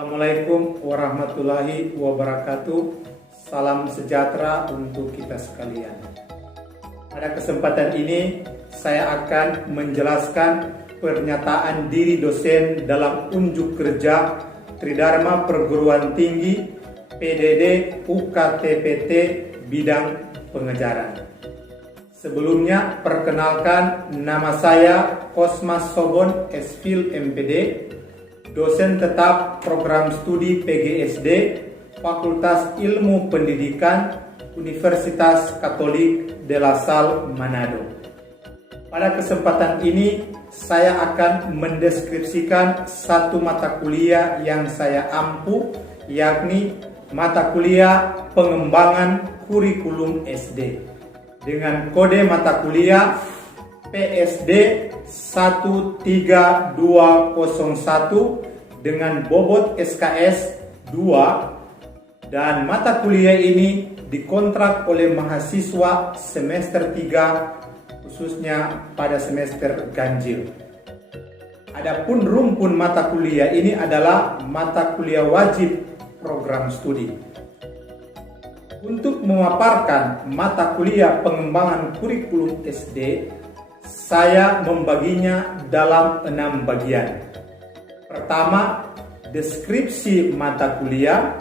Assalamualaikum warahmatullahi wabarakatuh. Salam sejahtera untuk kita sekalian. Pada kesempatan ini saya akan menjelaskan pernyataan diri dosen dalam unjuk kerja Tridharma Perguruan Tinggi PDD UKTPT bidang pengejaran. Sebelumnya perkenalkan, nama saya Kosmas Sobon SPhil MPD, dosen tetap program studi PGSD Fakultas Ilmu Pendidikan Universitas Katolik de la Salle Manado. Pada kesempatan ini saya akan mendeskripsikan satu mata kuliah yang saya ampu, yakni mata kuliah pengembangan kurikulum SD dengan kode mata kuliah PSD 13201 dengan bobot SKS 2, dan mata kuliah ini dikontrak oleh mahasiswa semester 3 khususnya pada semester ganjil. Adapun rumpun mata kuliah ini adalah mata kuliah wajib program studi. Untuk memaparkan mata kuliah pengembangan kurikulum SD, saya membaginya dalam 6 bagian. Pertama, deskripsi mata kuliah.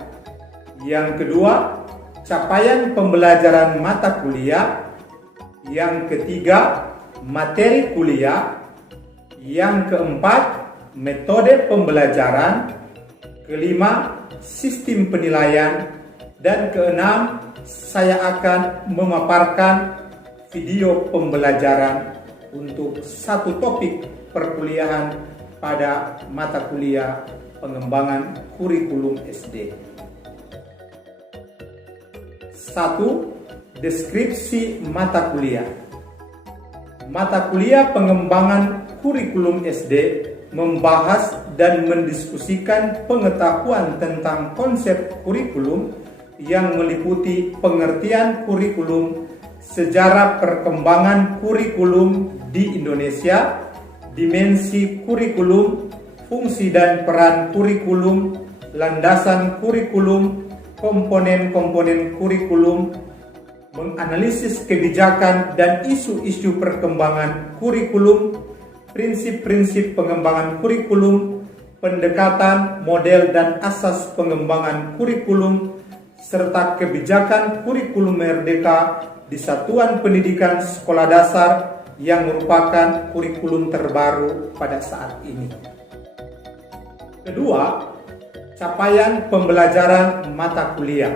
Yang kedua, capaian pembelajaran mata kuliah. Yang ketiga, materi kuliah. Yang keempat, metode pembelajaran. Kelima, sistem penilaian. Dan keenam, saya akan memaparkan video pembelajaran untuk satu topik perkuliahan pada mata kuliah pengembangan kurikulum SD. 1. Deskripsi mata kuliah. Mata kuliah pengembangan kurikulum SD membahas dan mendiskusikan pengetahuan tentang konsep kurikulum yang meliputi pengertian kurikulum, sejarah perkembangan kurikulum di Indonesia, dimensi kurikulum, fungsi dan peran kurikulum, landasan kurikulum, komponen-komponen kurikulum, menganalisis kebijakan dan isu-isu perkembangan kurikulum, prinsip-prinsip pengembangan kurikulum, pendekatan, model dan asas pengembangan kurikulum, serta kebijakan kurikulum merdeka di Satuan Pendidikan Sekolah Dasar yang merupakan kurikulum terbaru pada saat ini. Kedua, capaian pembelajaran mata kuliah.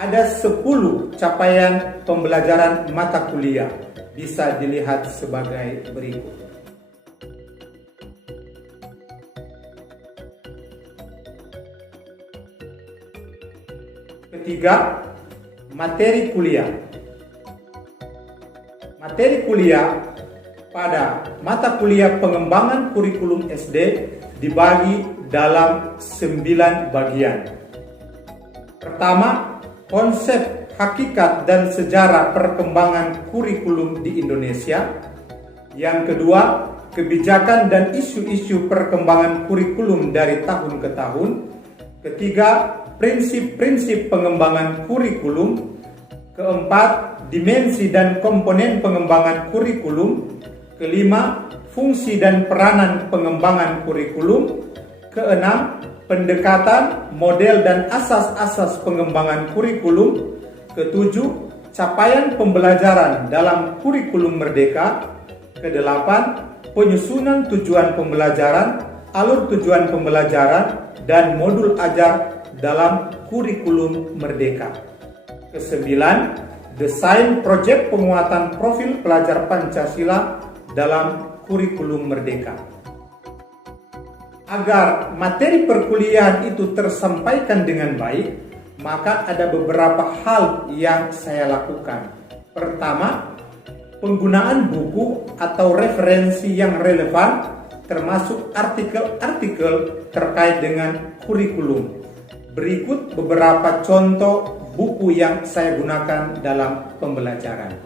Ada 10 capaian pembelajaran mata kuliah, bisa dilihat sebagai berikut. Ketiga, materi kuliah. Materi kuliah pada mata kuliah pengembangan kurikulum SD dibagi dalam 9 bagian. Pertama, konsep, hakikat dan sejarah perkembangan kurikulum di Indonesia. Yang kedua, kebijakan dan isu-isu perkembangan kurikulum dari tahun ke tahun. Ketiga, prinsip-prinsip pengembangan kurikulum. Keempat, dimensi dan komponen pengembangan kurikulum. Kelima, fungsi dan peranan pengembangan kurikulum. Keenam, pendekatan, model dan asas-asas pengembangan kurikulum. Ketujuh, capaian pembelajaran dalam kurikulum merdeka. Kedelapan, penyusunan tujuan pembelajaran, alur tujuan pembelajaran, dan modul ajar dalam kurikulum merdeka. Kesembilan, desain proyek penguatan profil pelajar Pancasila dalam kurikulum merdeka. Agar materi perkuliahan itu tersampaikan dengan baik, maka ada beberapa hal yang saya lakukan. Pertama, penggunaan buku atau referensi yang relevan, termasuk artikel-artikel terkait dengan kurikulum. Berikut beberapa contoh buku yang saya gunakan dalam pembelajaran.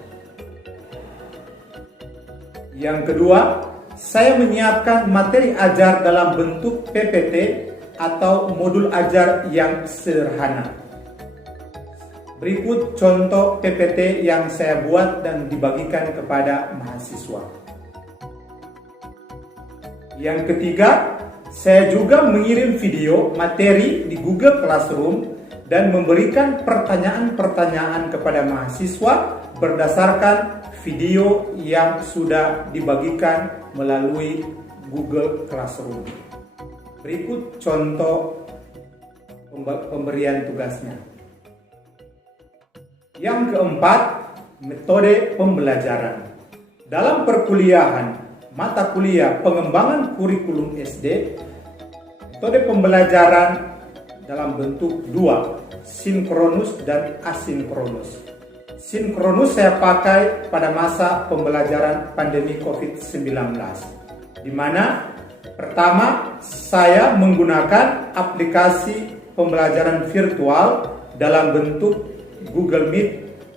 Yang kedua, saya menyiapkan materi ajar dalam bentuk PPT atau modul ajar yang sederhana. Berikut contoh PPT yang saya buat dan dibagikan kepada mahasiswa. Yang ketiga, saya juga mengirim video materi di Google Classroom dan memberikan pertanyaan-pertanyaan kepada mahasiswa berdasarkan video yang sudah dibagikan melalui Google Classroom. Berikut contoh pemberian tugasnya. Yang keempat, metode pembelajaran. Dalam perkuliahan mata kuliah pengembangan kurikulum SD, metode pembelajaran dalam bentuk dua, sinkronus dan asinkronus. Sinkronus saya pakai pada masa pembelajaran pandemi COVID-19, di mana pertama saya menggunakan aplikasi pembelajaran virtual dalam bentuk Google Meet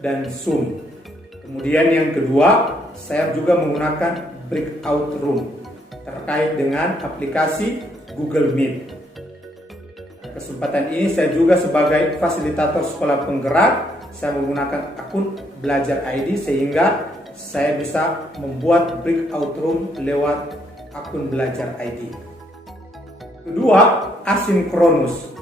dan Zoom. Kemudian yang kedua, saya juga menggunakan breakout room terkait dengan aplikasi Google Meet. Kesempatan ini saya juga sebagai fasilitator sekolah penggerak, saya menggunakan akun Belajar ID sehingga saya bisa membuat breakout room lewat akun Belajar ID. Kedua, asinkronus.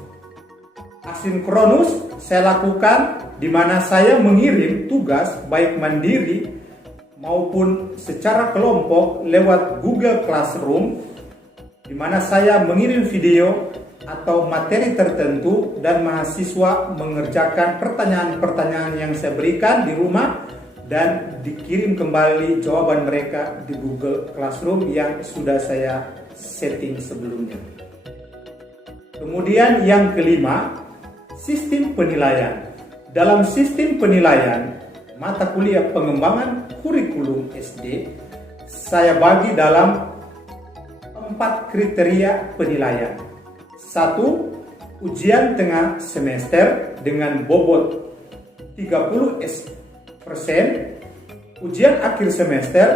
Asinkronus saya lakukan di mana saya mengirim tugas baik mandiri maupun secara kelompok lewat Google Classroom, di mana saya mengirim video atau materi tertentu dan mahasiswa mengerjakan pertanyaan-pertanyaan yang saya berikan di rumah dan dikirim kembali jawaban mereka di Google Classroom yang sudah saya setting sebelumnya. Kemudian yang kelima, sistem penilaian. Dalam sistem penilaian mata kuliah pengembangan kurikulum SD, saya bagi dalam 4 kriteria penilaian. 1. Ujian tengah semester dengan bobot 30%, ujian akhir semester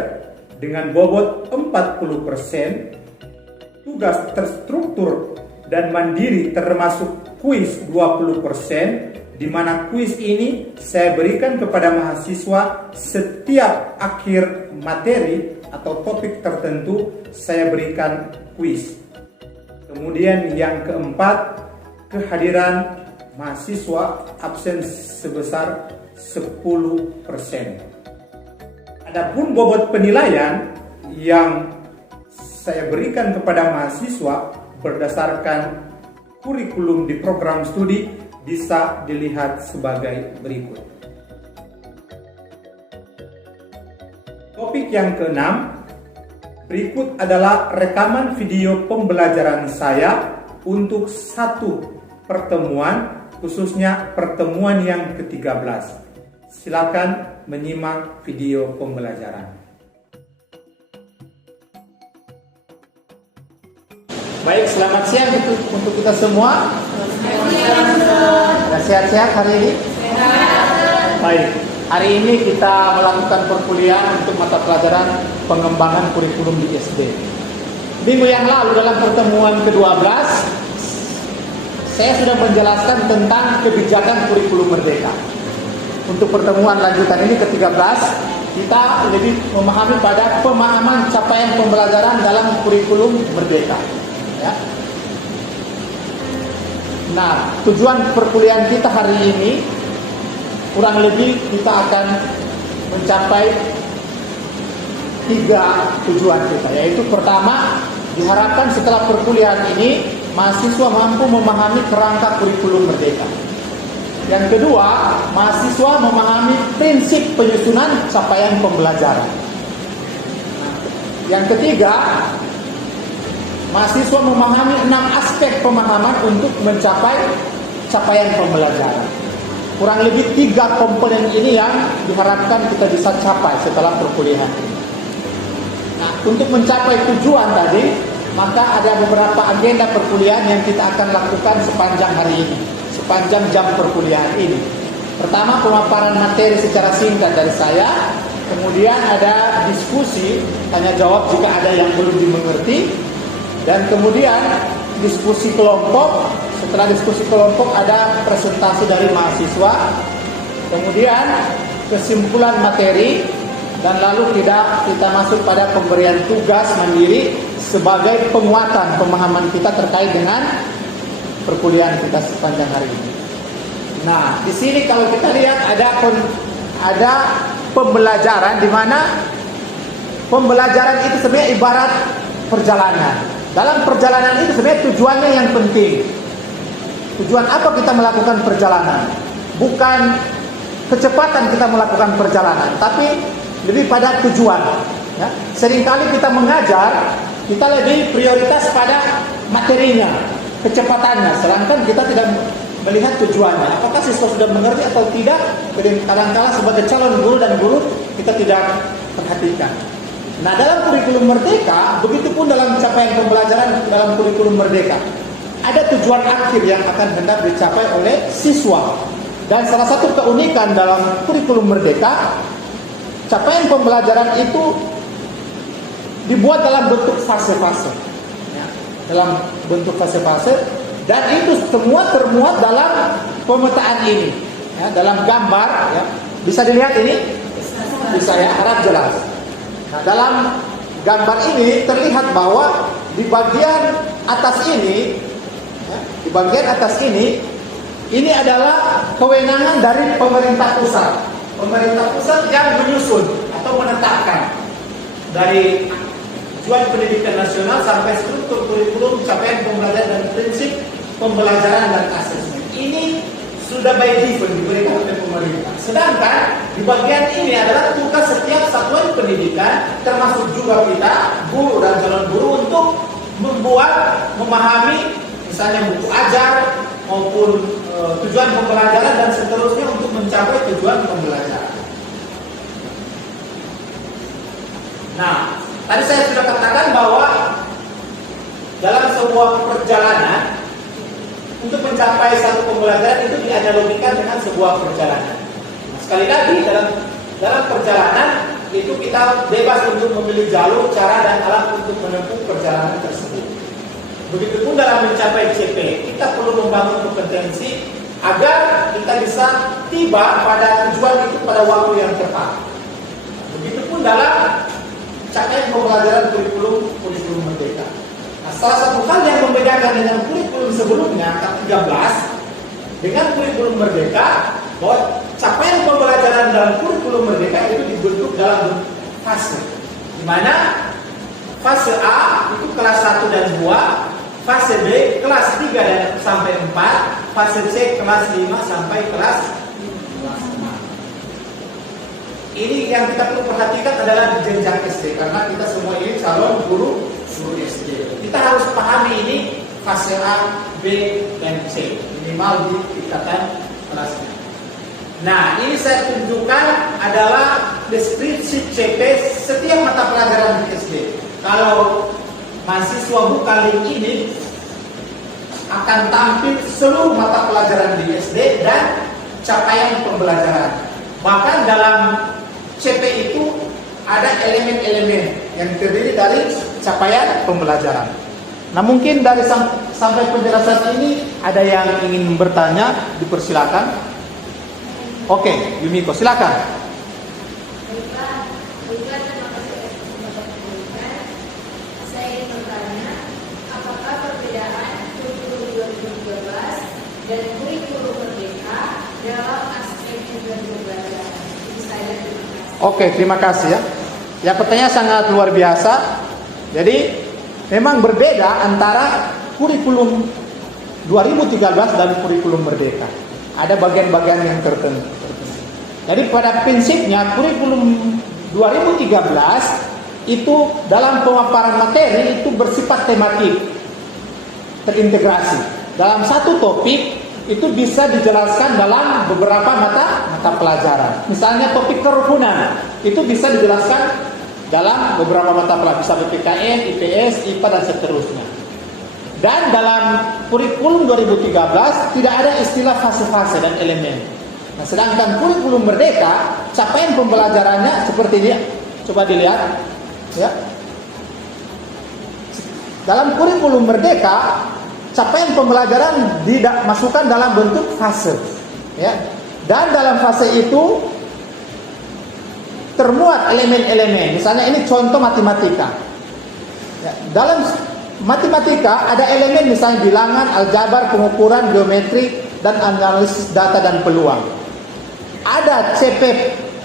dengan bobot 40%, tugas terstruktur dan mandiri termasuk kuis 20%, di mana kuis ini saya berikan kepada mahasiswa setiap akhir materi atau topik tertentu saya berikan kuis. Kemudian yang keempat, kehadiran mahasiswa absen sebesar 10%. Adapun bobot penilaian yang saya berikan kepada mahasiswa berdasarkan kurikulum di program studi bisa dilihat sebagai berikut. Topik yang keenam, berikut adalah rekaman video pembelajaran saya untuk satu pertemuan, khususnya pertemuan yang ke-13. Silakan menyimak video pembelajaran. Baik, selamat siang untuk kita semua. Sehat-sehat hari ini? Sehat. Baik, hari ini kita melakukan perkuliahan untuk mata pelajaran pengembangan kurikulum di SD. Minggu yang lalu dalam pertemuan ke-12, saya sudah menjelaskan tentang kebijakan kurikulum merdeka. Untuk pertemuan lanjutan ini ke-13, kita lebih memahami pada pemahaman capaian pembelajaran dalam kurikulum merdeka. Ya. Nah, tujuan perkuliahan kita hari ini kurang lebih kita akan mencapai 3 tujuan kita, yaitu pertama, diharapkan setelah perkuliahan ini mahasiswa mampu memahami kerangka kurikulum merdeka. Yang kedua, mahasiswa memahami prinsip penyusunan capaian pembelajaran. Yang ketiga, mahasiswa memahami 6 aspek pemahaman untuk mencapai capaian pembelajaran. Kurang lebih 3 komponen ini yang diharapkan kita bisa capai setelah perkuliahan. Nah, untuk mencapai tujuan tadi, maka ada beberapa agenda perkuliahan yang kita akan lakukan sepanjang hari ini, sepanjang jam perkuliahan ini. Pertama, pemaparan materi secara singkat dari saya. kemudian ada diskusi, tanya jawab jika ada yang belum dimengerti, dan kemudian diskusi kelompok. Setelah diskusi kelompok ada presentasi dari mahasiswa, kemudian kesimpulan materi, dan lalu kita masuk pada pemberian tugas mandiri sebagai penguatan pemahaman kita terkait dengan perkuliahan kita sepanjang hari ini. Nah, di sini kalau kita lihat ada pembelajaran, di mana pembelajaran itu sebenarnya ibarat perjalanan. Dalam perjalanan itu sebenarnya tujuannya yang penting. Tujuan apa kita melakukan perjalanan? Bukan kecepatan kita melakukan perjalanan, tapi lebih pada tujuan. Ya. Seringkali kita mengajar, kita lebih prioritas pada materinya, kecepatannya, sedangkan kita tidak melihat tujuannya. Apakah siswa sudah mengerti atau tidak? Kadang-kadang sebagai calon guru dan guru kita tidak perhatikan. Nah, dalam kurikulum Merdeka, begitupun dalam capaian pembelajaran dalam kurikulum Merdeka, ada tujuan akhir yang akan hendak dicapai oleh siswa. Dan salah satu keunikan dalam kurikulum Merdeka, capaian pembelajaran itu dibuat dalam bentuk fase-fase, ya, dalam bentuk fase-fase, dan itu semua termuat dalam pemetaan ini, ya, dalam gambar, ya. Bisa dilihat ini? Bisa, ya, harap jelas. Nah, dalam gambar ini terlihat bahwa di bagian atas ini, ya, di bagian atas ini adalah kewenangan dari pemerintah pusat. Pemerintah pusat yang menyusun atau menetapkan dari tujuan pendidikan nasional sampai struktur kurikulum, capaian pembelajaran dan prinsip pembelajaran dan asesmen. Ini sudah by default diberikan oleh pemerintah. Sedangkan di bagian ini adalah tugas setiap satuan pendidikan, termasuk juga kita, guru dan calon guru, untuk memahami misalnya buku ajar maupun tujuan pembelajaran dan seterusnya untuk mencapai tujuan pembelajaran. Nah, tadi saya sudah katakan bahwa dalam sebuah perjalanan, untuk mencapai satu pembelajaran itu dianalogikan dengan sebuah perjalanan. Nah, sekali lagi dalam perjalanan itu kita bebas untuk memilih jalur, cara dan alat untuk menempuh perjalanan tersebut. Begitupun dalam mencapai CP, kita perlu membangun kompetensi agar kita bisa tiba pada tujuan itu pada waktu yang tepat. Begitupun dalam capaian pembelajaran kurikulum Merdeka. Nah, salah satu hal yang membedakan dengan kurikulum sebelumnya, K13, dengan kurikulum Merdeka, bahwa capaian pembelajaran dalam kurikulum Merdeka itu dibentuk dalam fase, di mana fase A itu kelas 1 dan 2, fase B kelas 3 dan sampai 4, fase C kelas 5 sampai kelas 6. Ini yang kita perlu perhatikan adalah di jenjang SD, karena kita semua ini calon guru SD. Kita harus pahami ini fase A, B, dan C, minimal di tingkatan kelasnya. Nah, ini saya tunjukkan adalah deskripsi CP setiap mata pelajaran di SD. Kalau mahasiswa buka link ini, akan tampil seluruh mata pelajaran di SD dan capaian pembelajaran. Bahkan dalam CP itu ada elemen-elemen yang terdiri dari capaian pembelajaran. Nah, mungkin dari sampai penjelasan ini ada yang ingin bertanya, dipersilakan. Oke, Yumiko, silakan. Saya ingin bertanya, apakah perbedaan kurikulum 2013 dan kurikulum Merdeka dalam aspek tujuan pembelajaran? Itu saya terima kasih. Oke, terima kasih ya. Ya, pertanyaan sangat luar biasa. Jadi, memang berbeda antara kurikulum 2013 dan kurikulum Merdeka. Ada bagian-bagian yang tertentu. Jadi pada prinsipnya kurikulum 2013 itu dalam pemaparan materi itu bersifat tematik, terintegrasi. Dalam satu topik itu bisa dijelaskan dalam beberapa mata pelajaran. Misalnya topik kerukunan itu bisa dijelaskan dalam beberapa mata pelajaran, bisa PPKN, IPS, IPA dan seterusnya. Dan dalam kurikulum 2013 tidak ada istilah fase-fase dan elemen. Nah, sedangkan kurikulum merdeka, capaian pembelajarannya seperti ini. Coba dilihat, ya. Dalam kurikulum merdeka, capaian pembelajaran dimasukkan dalam bentuk fase, ya. Dan dalam fase itu termuat elemen-elemen. Misalnya ini contoh matematika. Ya, dalam matematika ada elemen misalnya bilangan, aljabar, pengukuran, geometri, dan analisis data dan peluang. Ada CP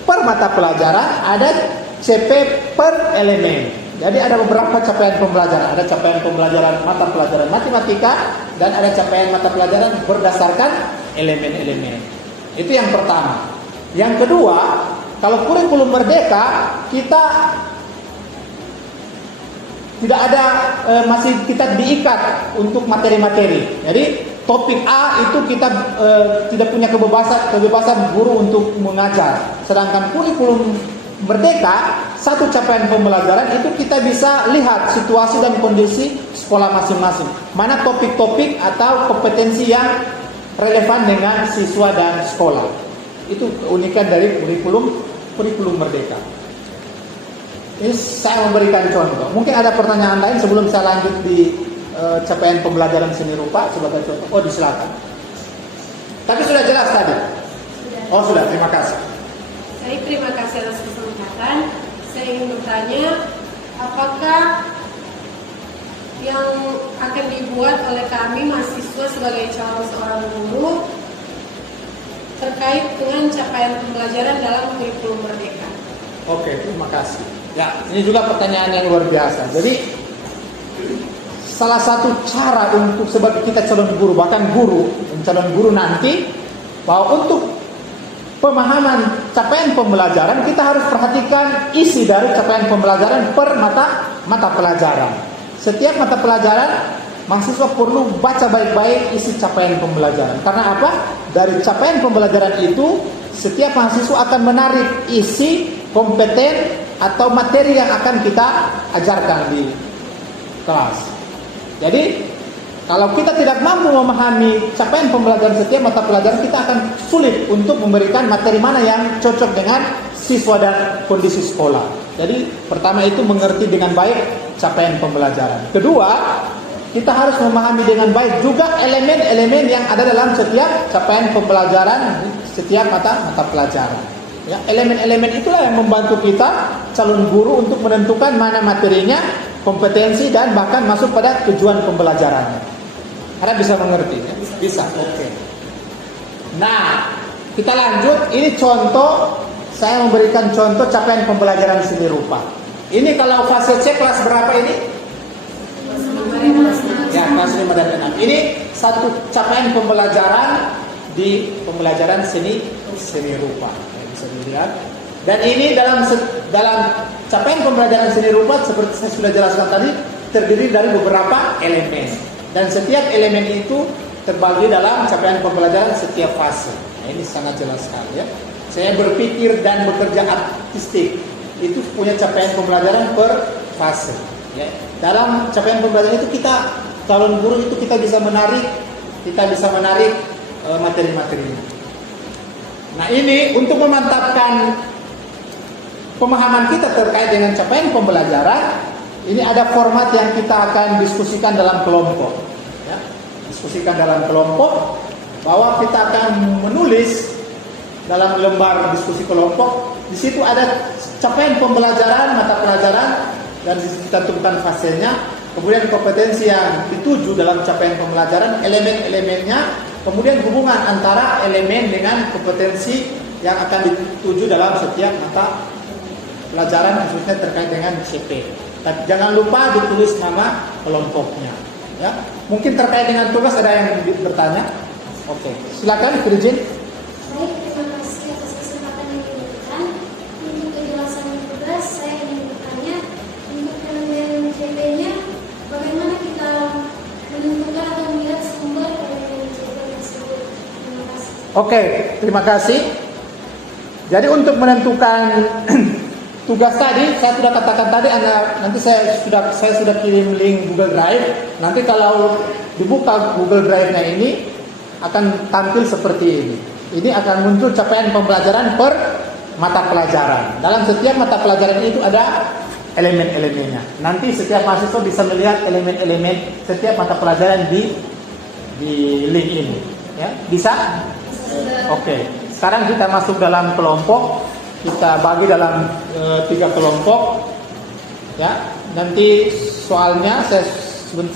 per mata pelajaran, ada CP per elemen. Jadi ada beberapa capaian pembelajaran. Ada capaian pembelajaran mata pelajaran matematika dan ada capaian mata pelajaran berdasarkan elemen-elemen. Itu yang pertama. Yang kedua, kalau kurikulum merdeka kita tidak ada masih kita diikat untuk materi-materi. Jadi topik A itu kita tidak punya kebebasan guru untuk mengajar. Sedangkan kurikulum merdeka, satu capaian pembelajaran itu kita bisa lihat situasi dan kondisi sekolah masing-masing. Mana topik-topik atau kompetensi yang relevan dengan siswa dan sekolah. Itu keunikan dari kurikulum merdeka. Ini saya memberikan contoh. Mungkin ada pertanyaan lain sebelum saya lanjut di capaian pembelajaran seni rupa sebagai contoh. Oh, disilakan. Tapi sudah jelas tadi. Oh, sudah. Terima kasih. Saya terima kasih atas kesempatan. Saya ingin bertanya, apakah yang akan dibuat oleh kami mahasiswa sebagai calon seorang guru terkait dengan capaian pembelajaran dalam kurikulum merdeka? Oke, terima kasih. Ya, ini juga pertanyaan yang luar biasa. Jadi salah satu cara untuk sebagai kita calon guru, bahkan calon guru nanti, bahwa untuk pemahaman capaian pembelajaran kita harus perhatikan isi dari capaian pembelajaran per mata pelajaran. Setiap mata pelajaran mahasiswa perlu baca baik-baik isi capaian pembelajaran. Karena apa? Dari capaian pembelajaran itu setiap mahasiswa akan menarik isi, kompeten atau materi yang akan kita ajarkan di kelas. Jadi kalau kita tidak mampu memahami capaian pembelajaran setiap mata pelajaran, kita akan sulit untuk memberikan materi mana yang cocok dengan siswa dan kondisi sekolah. Jadi pertama itu mengerti dengan baik capaian pembelajaran. Kedua, kita harus memahami dengan baik juga elemen-elemen yang ada dalam setiap capaian pembelajaran, setiap mata pelajaran. Ya, elemen-elemen itulah yang membantu kita calon guru untuk menentukan mana materinya, kompetensi, dan bahkan masuk pada tujuan pembelajarannya. Anda bisa mengerti? Ya? Bisa. Oke. Nah, kita lanjut. Ini contoh, saya memberikan contoh capaian pembelajaran seni rupa. Ini kalau fase C kelas berapa ini? Ya, kelas 5 dan 6. Ini satu capaian pembelajaran di pembelajaran seni rupa. Ya, bisa dilihat. Dan ini dalam capaian pembelajaran seni rupa seperti saya sudah jelaskan tadi terdiri dari beberapa elemen. Dan setiap elemen itu terbagi dalam capaian pembelajaran setiap fase. Nah, ini sangat jelas sekali ya. Saya berpikir dan bekerja artistik itu punya capaian pembelajaran per fase. Ya. Dalam capaian pembelajaran itu kita calon guru itu kita bisa menarik materi-materinya. Nah, ini untuk memantapkan pemahaman kita terkait dengan capaian pembelajaran. Ini ada format yang kita akan diskusikan dalam kelompok. Ya. Diskusikan dalam kelompok bahwa kita akan menulis dalam lembar diskusi kelompok. Di situ ada capaian pembelajaran, mata pelajaran, dan ditentukan fasenya. Kemudian kompetensi yang dituju dalam capaian pembelajaran, elemen-elemennya. Kemudian hubungan antara elemen dengan kompetensi yang akan dituju dalam setiap mata pelajaran, khususnya terkait dengan CP. Tapi jangan lupa ditulis nama kelompoknya. Ya, mungkin terkait dengan tugas ada yang bertanya. Oke, silakan Virgin. Baik, terima kasih atas kesempatan yang diberikan. Untuk kejelasan tugas, saya ingin bertanya untuk elemen CP-nya, bagaimana kita menentukan atau melihat sumber elemen CP tersebut? Terima kasih. Oke, terima kasih. Jadi untuk menentukan tugas tadi, saya sudah katakan tadi, nanti saya sudah kirim link Google Drive. Nanti kalau dibuka Google Drive-nya ini akan tampil seperti ini. ini akan muncul capaian pembelajaran per mata pelajaran. Dalam setiap mata pelajaran itu ada elemen-elemennya. Nanti setiap mahasiswa bisa melihat elemen-elemen setiap mata pelajaran di link ini. Ya, bisa? Oke. Sekarang kita masuk dalam kelompok. Kita bagi dalam 3 kelompok. Ya, nanti soalnya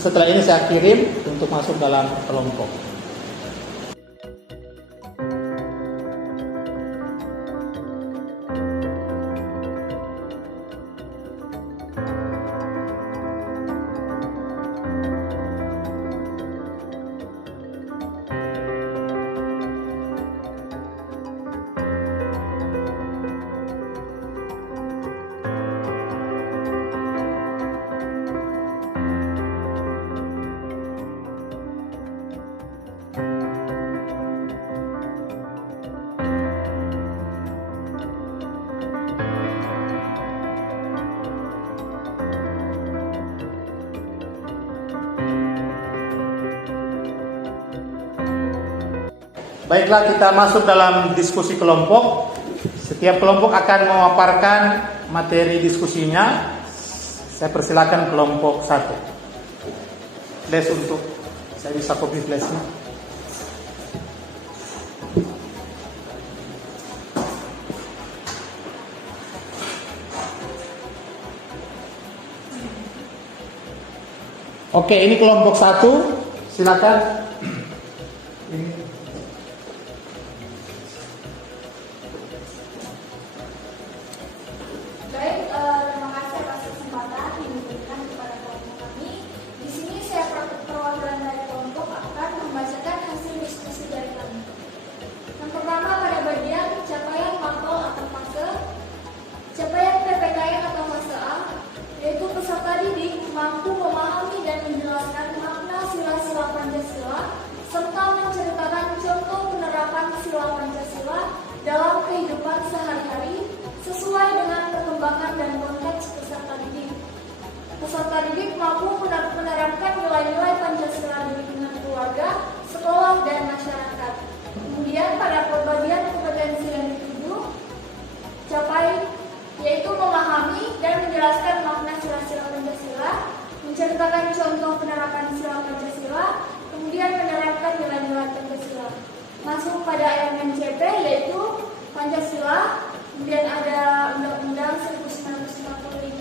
setelah ini saya kirim untuk masuk dalam kelompok. Baiklah, kita masuk dalam diskusi kelompok. Setiap kelompok akan memaparkan materi diskusinya. Saya persilakan kelompok 1. Flash untuk saya bisa copy flashnya. Oke, ini kelompok 1. Silakan. Terima kasih atas kesempatan yang diberikan kepada kelompok kami. Di sini saya perwakilan dari kelompok akan membacakan hasil diskusi dari kami. Yang pertama pada bagian capaian makro atau fase, capaian PPKN atau fase A, yaitu peserta didik mampu memahami dan menjelaskan makna sila-sila Pancasila serta menceritakan contoh penerapan sila Pancasila dalam kehidupan sehari-hari sesuai dengan perkembangan dan konteks peserta didik. Peserta didik mampu menerapkan nilai-nilai Pancasila di lingkungan keluarga, sekolah, dan masyarakat. Kemudian pada pembagian kompetensi yang dituju, capai yaitu memahami dan menjelaskan makna sila-sila Pancasila, menceritakan contoh penerapan sila Pancasila, kemudian menerapkan nilai-nilai Pancasila. Masuk pada elemen CP yaitu Pancasila, kemudian ada Undang-Undang 1945,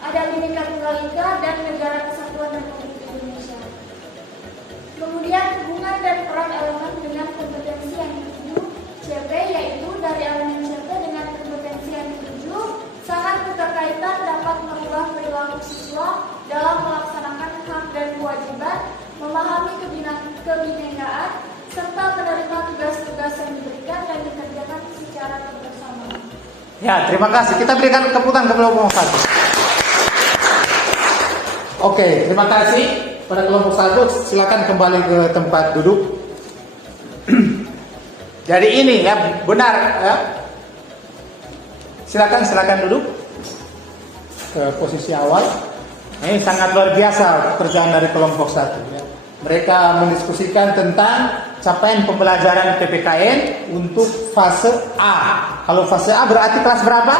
ada Bhinneka Tunggal Ika, dan Negara Kesatuan Republik Indonesia. Kemudian hubungan dan peran elemen dengan kompetensi yang dituju CP, yaitu dari elemen CP dengan kompetensi yang dituju sangat keterkaitan dapat merubah perilaku siswa dalam melaksanakan hak dan kewajiban, memahami kebinekaan, serta menerima tugas-tugas yang diberikan dan dikerjakan secara kebersamaan. Ya, terima kasih. Kita berikan keputan ke kelompok 1. Oke, terima kasih pada kelompok 1. Silakan kembali ke tempat duduk. Jadi ini ya, benar ya. Silakan duduk ke posisi awal. Ini sangat luar biasa pekerjaan dari kelompok 1 ya. Mereka mendiskusikan tentang capaian pembelajaran PPKN untuk fase A. Kalau fase A berarti kelas berapa?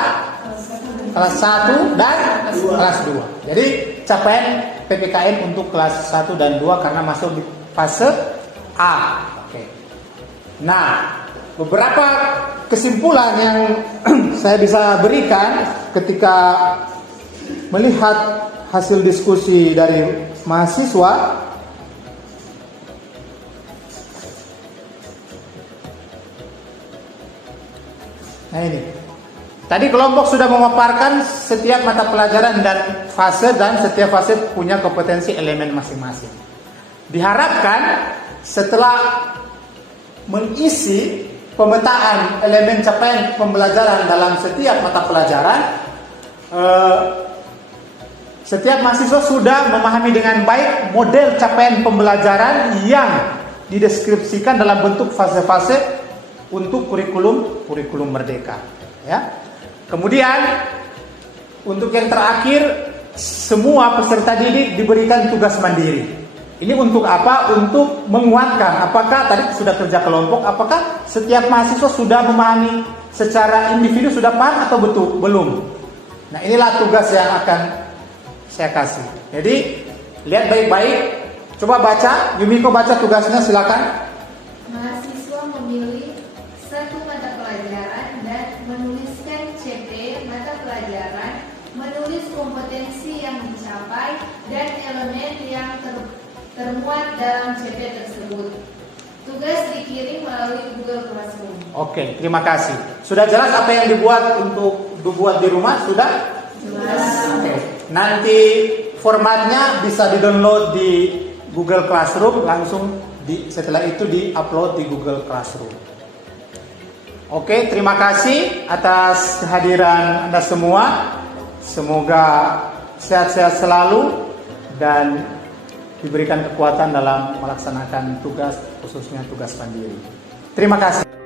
Kelas 1 dan kelas 2. Jadi capaian PPKN untuk kelas 1 dan 2 karena masuk di fase A. Oke. Nah, beberapa kesimpulan yang saya bisa berikan ketika melihat hasil diskusi dari mahasiswa. Nah ini, tadi kelompok sudah memaparkan setiap mata pelajaran dan setiap fase punya kompetensi elemen masing-masing. Diharapkan setelah mengisi pemetaan elemen capaian pembelajaran dalam setiap mata pelajaran, setiap mahasiswa sudah memahami dengan baik model capaian pembelajaran yang dideskripsikan dalam bentuk fase-fase untuk kurikulum merdeka ya. Kemudian untuk yang terakhir, semua peserta didik diberikan tugas mandiri. Ini untuk apa? Untuk menguatkan. Apakah tadi sudah kerja kelompok? Apakah setiap mahasiswa sudah memahami secara individu, sudah paham atau betul? Belum. Nah, inilah tugas yang akan saya kasih. Jadi lihat baik-baik. Coba baca. Yumiko baca tugasnya, silakan. Mahasiswa memilih satu mata pelajaran dan menuliskan CP mata pelajaran, menulis kompetensi yang dicapai dan elemen yang termuat dalam CP tersebut. Tugas dikirim melalui Google Classroom. Oke, terima kasih. Sudah jelas apa yang dibuat untuk dibuat di rumah? Sudah? Jelas. Oke. Nanti formatnya bisa di-download di Google Classroom, langsung setelah itu di-upload di Google Classroom. Oke, terima kasih atas kehadiran Anda semua. Semoga sehat-sehat selalu dan diberikan kekuatan dalam melaksanakan tugas, khususnya tugas mandiri. Terima kasih.